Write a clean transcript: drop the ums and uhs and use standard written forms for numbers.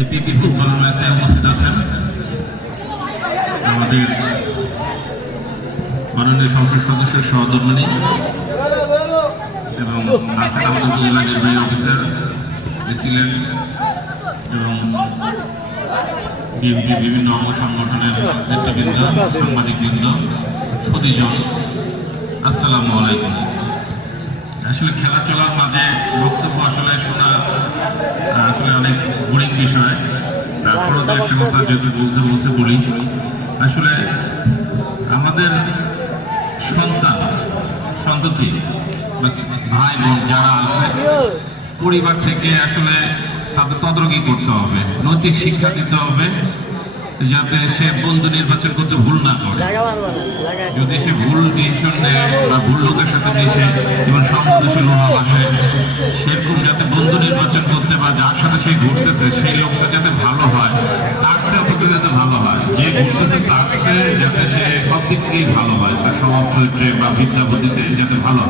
এই প্রীতি ফুটবল ম্যাচে উপস্থিত আছেন আমাদের মাননীয় সংসদ সদস্য সহধর্মিণী এবং আছেন আমাদের উপজেলা নির্বাহী অফিসার প্রেসিডেন্ট এবং বিভিন্ন অঙ্গ সংগঠনের নেতৃবৃন্দ, সাংবাদিকবৃন্দ, সুধীজন, আসসালামু আলাইকুম। আসলে খেলা চলার মাঝে বক্তব্য আসলে শোনা আসলে অনেক বোরিং বিষয়, তারপরেও তো একটা কথা যেহেতু বলতে বলি, আসলে আমাদের সন্ততি বা ভাই বোন যারা আছে পরিবার থেকে আসলে তাদের তদারকি করতে হবে, নৈতিক শিক্ষা দিতে হবে যাতে সে বন্ধু নির্বাচন করতে ভুল না করে। যদি সে ভুল ডিসিশন নেয় বা ভুল লোকের সাথে মিশে এবং সম্পদশীল লোহা আসে, সেরকম যাতে বন্ধু নির্বাচন করতে বা যার সাথে সে ঘুরতেছে সেই লোকটা যাতে ভালো হয়, তার সে অপরকে যাতে ভালো হয়, যে ঘুরতেছে তার সে যাতে সে সব দিক থেকেই ভালো হয়, তার স্বভাব চরিত্রে বা বিদ্যা বুদ্ধিতে যাতে ভালো হয়।